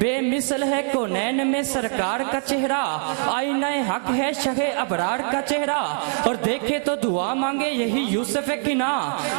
बेमिसल है कौनैन में सरकार का चेहरा, आईना हक है शहे अबरार का चेहरा। और देखे तो दुआ मांगे यही यूसुफ किना,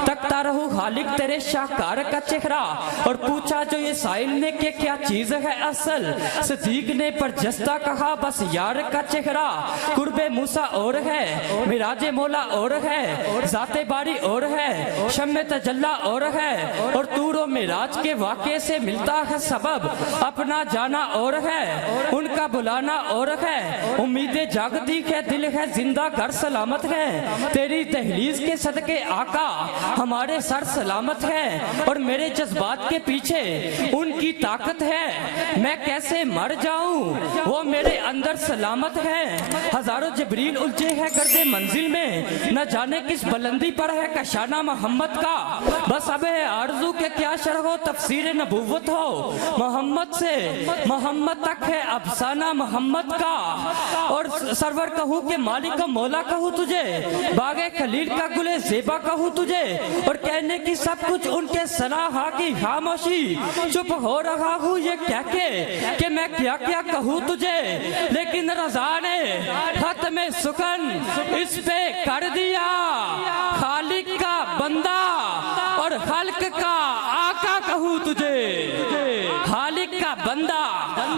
तकता रहूं खालिक तेरे शाहकार का चेहरा। और पूछा जो ये साइल ने कि क्या चीज है असल, सदीक ने पर जस्ता कहा बस यार का चेहरा। कुर्बे मूसा और है, मिराजे मौला और है, जाते बारी और है, शम्मे तजल्ला और है। और तूरो मिराज के वाक़े से मिलता है सबब, अपना जाना और है, उनका बुलाना और है। उम्मीदें जागती है, दिल है जिंदा, घर सलामत है। तेरी तहलीज के सदके आका हमारे सर सलामत है। और मेरे जज्बात के पीछे उनकी ताकत है, मैं कैसे मर जाऊं वो मेरे अंदर सलामत है। हजारों जबरील उलझे हैं गर्दे मंजिल में, न जाने किस बुलंदी पर है कशाना मोहम्मद का। बस अब है आरज़ू के क्या शरह हो तफसीर नबूवत हो, मोहम्मद से मोहम्मद तक है अफसाना मोहम्मद का। और सरवर कहूँ कि मालिक मौला कहूँ तुझे, बागे खलील का गुले ज़ेबा कहूँ तुझे। और कहने की सब कुछ उनके सलाहा की खामोशी, चुप हो रहा हूँ ये कह के कि मैं क्या क्या कहूँ तुझे। लेकिन रज़ा ने खत में सुकन इस पे कर दिया, खालिक का बंदा और खल्क का आका कहूँ तुझे। खालिक का बंदा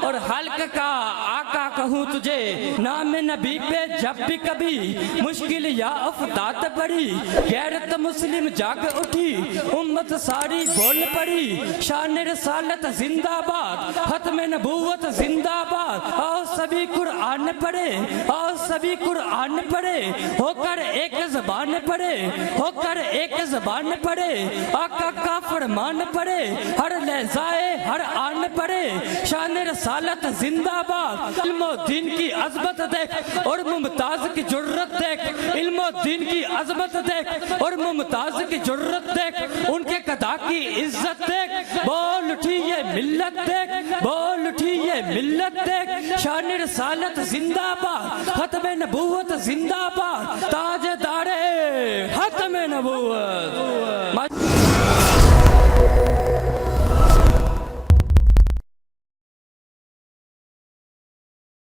और हल्क का आका कहूँ तुझे। नाम नबी पे जब भी कभी मुश्किल या अफदात पड़ी, गैरत मुस्लिम जाग उठी, उम्मत सारी बोल पड़ी। शान रसालत जिंदाबाद, खत्म नबूवत जिंदाबाद। आओ सभी कुरान पढ़े, आओ सभी कुरान पढ़े, होकर एक ज़बान पढ़े, होकर एक ज़बान पढ़े। आका का फरमान पढ़े, हर लहज़ाए हर आन पढ़े। शान रसालत जिंदाबाद, इल्मो दीन की अजमत देख और मुमताज की जुर्रत देख। इल्मो दीन की अजमत देख और मुमताज की जुर्रत देख, उनके कदा की इज्जत देख। बोल उठी ये मिल्लत देख, बोल उठी ये मिल्लत देख। शान रसालत जिंदाबाद, खत्म नबूवत जिंदाबाद, ताजदारे खत्म नबूवत